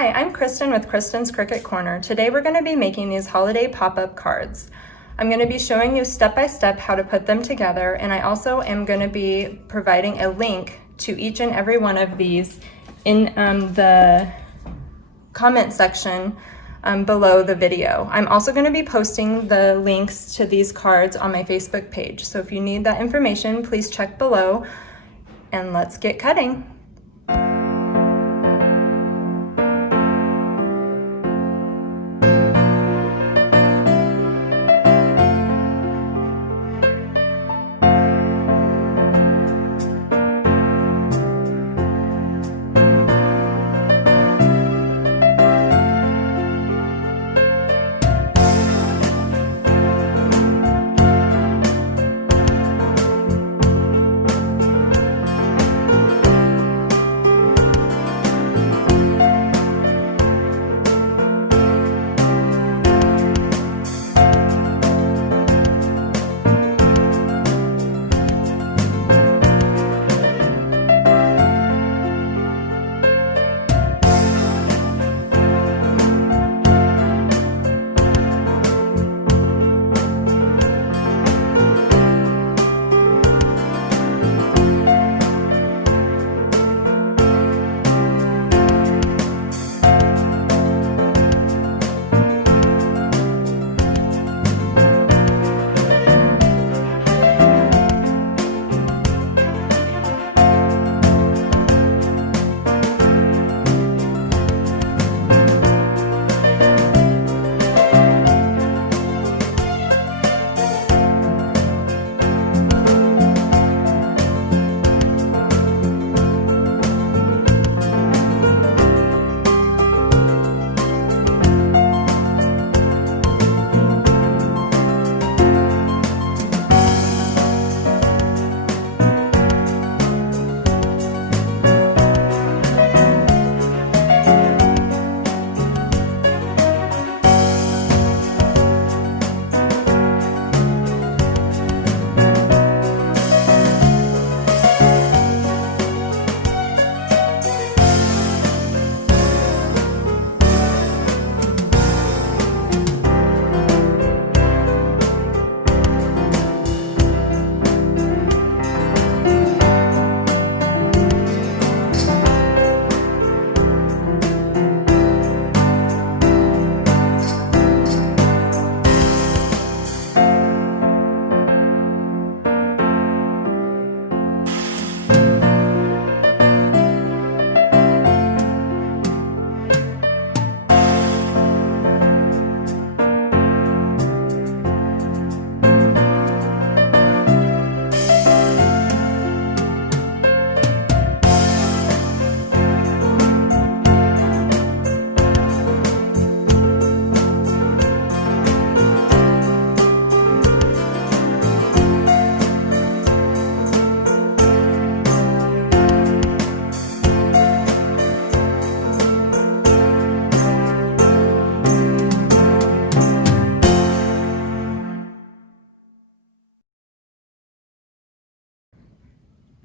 Hi, I'm Kristen with Kristen's Cricut Corner. Today we're going to be making these holiday pop-up cards. I'm going to be showing you step-by-step how to put them together, and I also am going to be providing a link to each and every one of these in the comment section below the video. I'm also going to be posting the links to these cards on my Facebook page, so if you need that information, please check below, and let's get cutting.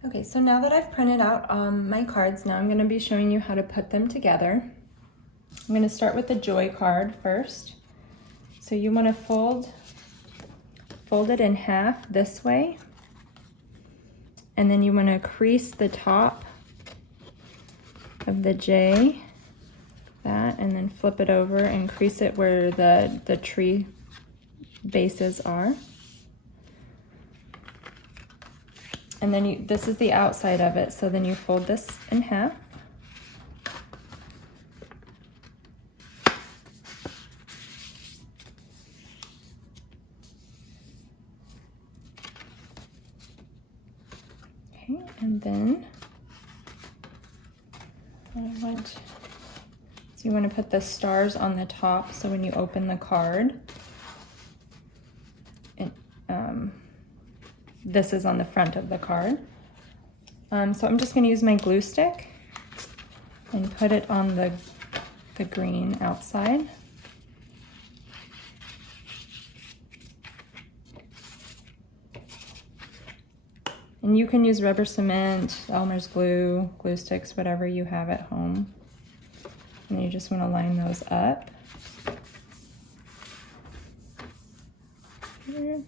Okay, so now that I've printed out my cards, now I'm going to be showing you how to put them together. I'm going to start with the Joy card first. So you want to fold it in half this way, and then you want to crease the top of the J, that, and then flip it over and crease it where the tree bases are. And then this is the outside of it, so then you fold this in half. Okay, and then so you want to put the stars on the top, so when you open the card, this is on the front of the card. So I'm just going to use my glue stick and put it on the green outside. And you can use rubber cement, Elmer's glue, glue sticks, whatever you have at home. And you just want to line those up. Here.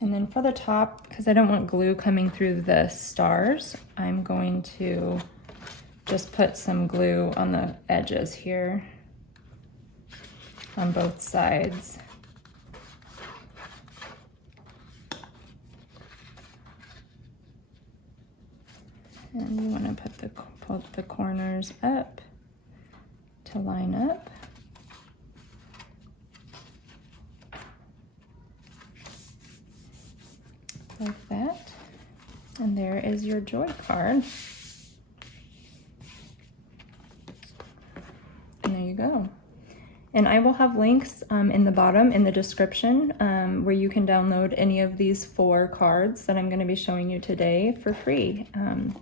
And then for the top, because I don't want glue coming through the stars, I'm going to just put some glue on the edges here on both sides. And you want to pull the corners up to line up. Like that. And there is your joy card. And there you go. And I will have links in the bottom in the description where you can download any of these 4 cards that I'm going to be showing you today for free.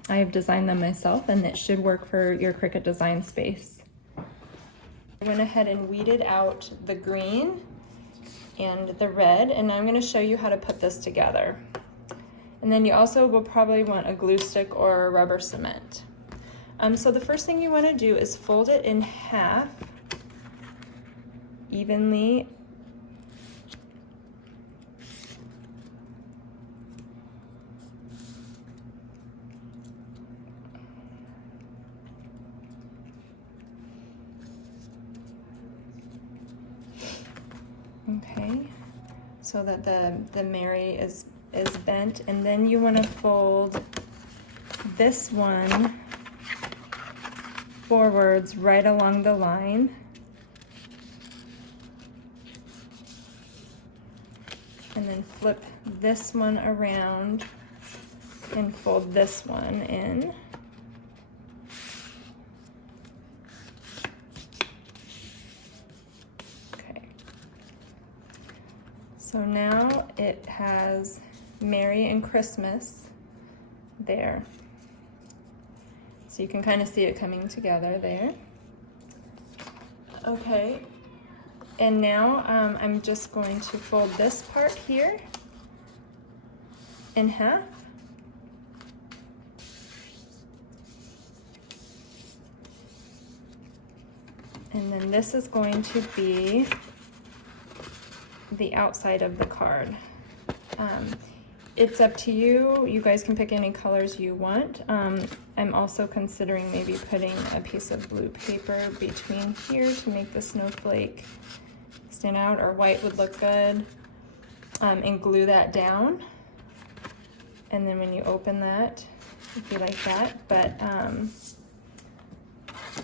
I have designed them myself, and it should work for your Cricut Design Space. I went ahead and weeded out the green and the red, and I'm going to show you how to put this together. And then you also will probably want a glue stick or a rubber cement. So the first thing you want to do is fold it in half evenly. Okay, so that the Mary is bent, and then you want to fold this one forwards right along the line. And then flip this one around and fold this one in. Okay. So now it has Merry and Christmas there. So you can kind of see it coming together there. Okay. And now I'm just going to fold this part here in half. And then this is going to be the outside of the card. It's up to you. You guys can pick any colors you want. I'm also considering maybe putting a piece of blue paper between here to make the snowflake stand out, or white would look good, and glue that down. And then when you open that, it'd be like that. But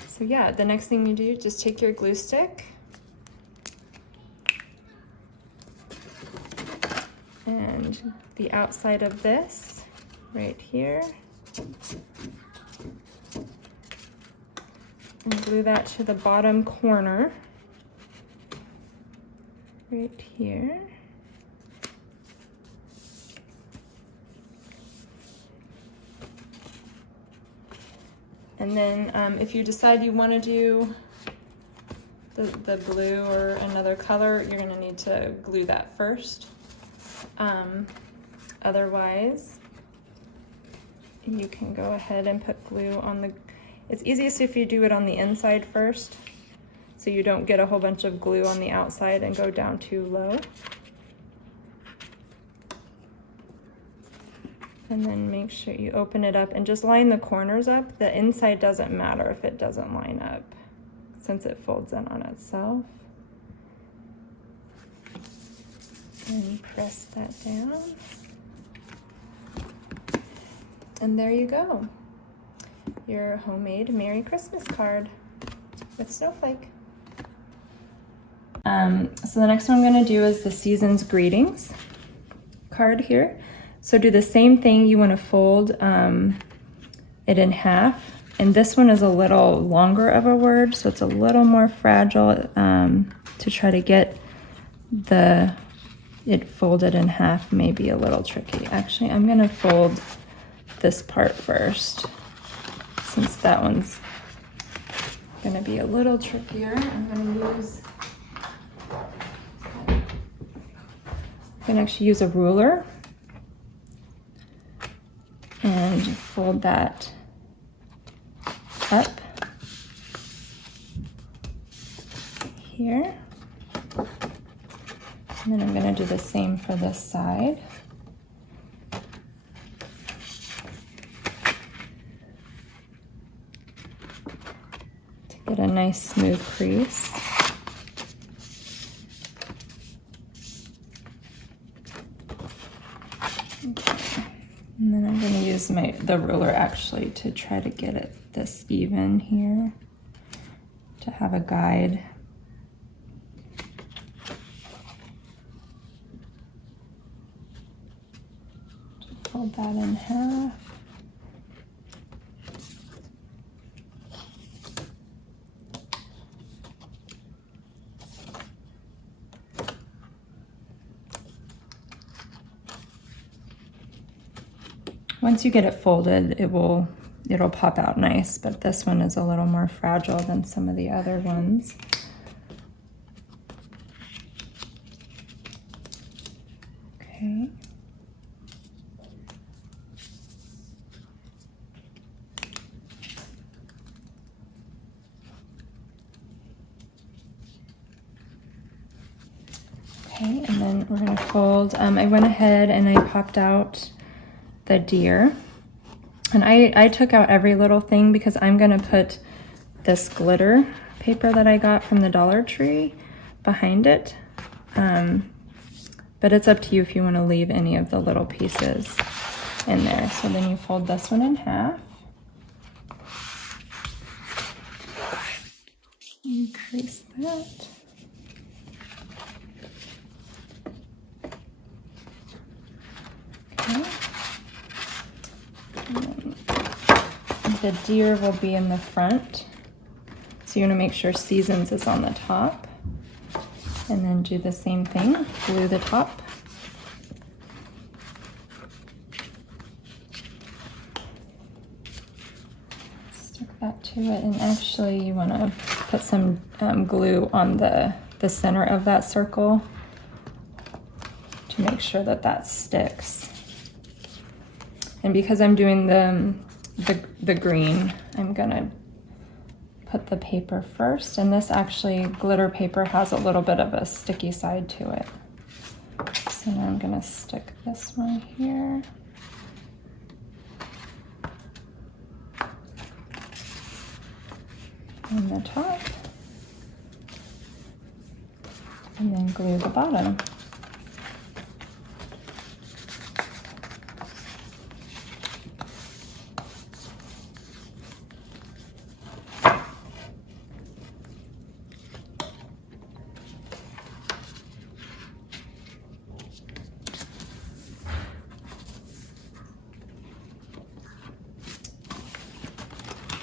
so yeah, the next thing you do, just take your glue stick and the outside of this right here, and glue that to the bottom corner right here. And then if you decide you want to do the blue or another color, you're going to need to glue that first. Otherwise, you can go ahead and put glue on the, it's easiest if you do it on the inside first, so you don't get a whole bunch of glue on the outside and go down too low. And then make sure you open it up and just line the corners up. The inside doesn't matter if it doesn't line up, since it folds in on itself. And press that down. And there you go. Your homemade Merry Christmas card with snowflake. So the next one I'm going to do is the Season's Greetings card here. So do the same thing. You want to fold it in half, and this one is a little longer of a word, so it's a little more fragile to try to get it folded in half. May be a little tricky. Actually, I'm going to fold this part first, since that one's going to be a little trickier. I'm going to actually use a ruler and fold that up here. And then I'm going to do the same for this side. To get a nice smooth crease. Okay. And then I'm going to use the ruler actually to try to get it this even here, to have a guide. To fold that in half. Once you get it folded, it'll pop out nice, but this one is a little more fragile than some of the other ones. Okay. Okay, and then we're gonna fold. I went ahead and I popped out the deer, and I took out every little thing because I'm gonna put this glitter paper that I got from the Dollar Tree behind it, but it's up to you if you want to leave any of the little pieces in there. So then you fold this one in half, increase that. Okay. The deer will be in the front, so you want to make sure Seasons is on the top, and then do the same thing, glue the top. Stick that to it, and actually you want to put some glue on the center of that circle to make sure that that sticks. And because I'm doing the green, I'm gonna put the paper first, and this actually glitter paper has a little bit of a sticky side to it. So now I'm gonna stick this one here. On the top, and then glue the bottom.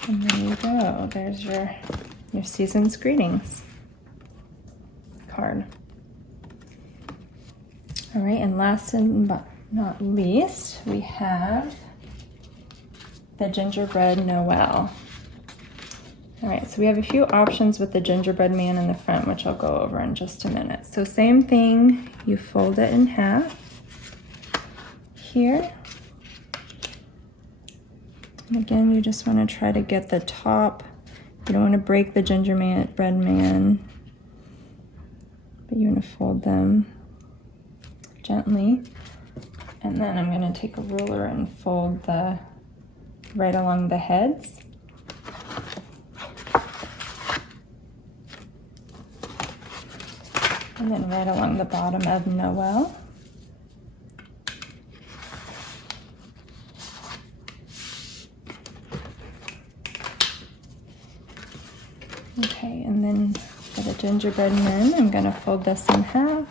And there you go, there's your Season's Greetings card. All right, and last but not least, we have the Gingerbread Noel. All right, so we have a few options with the gingerbread man in the front, which I'll go over in just a minute. So same thing, you fold it in half here. And again, you just want to try to get the top. You don't want to break the gingerbread man, but you want to fold them gently. And then I'm going to take a ruler and fold right along the heads. And then right along the bottom of Noel. Okay, and then for the gingerbread men, I'm going to fold this in half.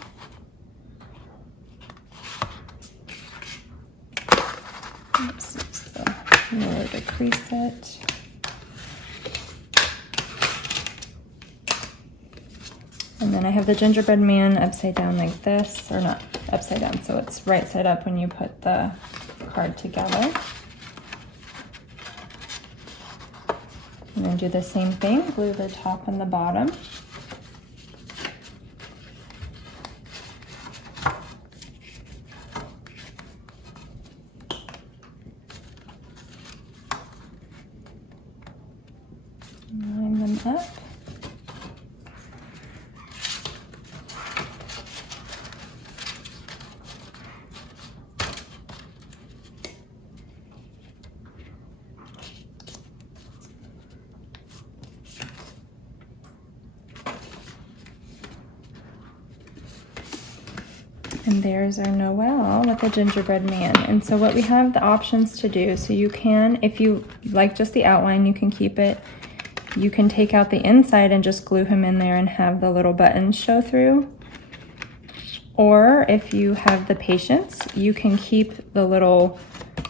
Oops, use the ruler to crease it. And then I have the gingerbread man upside down like this, or not upside down, so it's right side up when you put the card together. And then do the same thing, glue the top and the bottom. up. And there's our Noel with the gingerbread man. And so what we have the options to do, so you can, if you like just the outline, you can keep it. You can take out the inside and just glue him in there and have the little buttons show through. Or if you have the patience, you can keep the little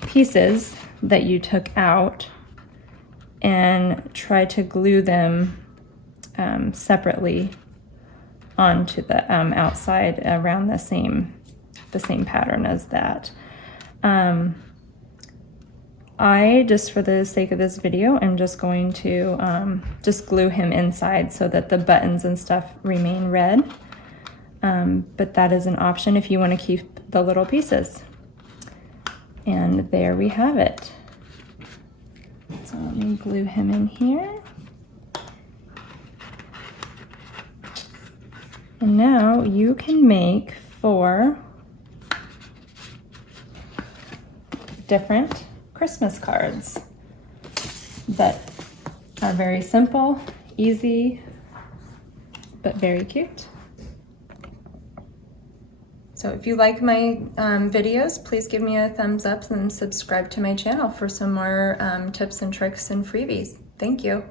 pieces that you took out and try to glue them separately onto the outside around the same pattern as that. I, just for the sake of this video, am just going to just glue him inside so that the buttons and stuff remain red. But that is an option if you want to keep the little pieces. And there we have it. So let me glue him in here. And now you can make 4 different Christmas cards that are very simple, easy, but very cute. So if you like my videos, please give me a thumbs up and subscribe to my channel for some more tips and tricks and freebies. Thank you.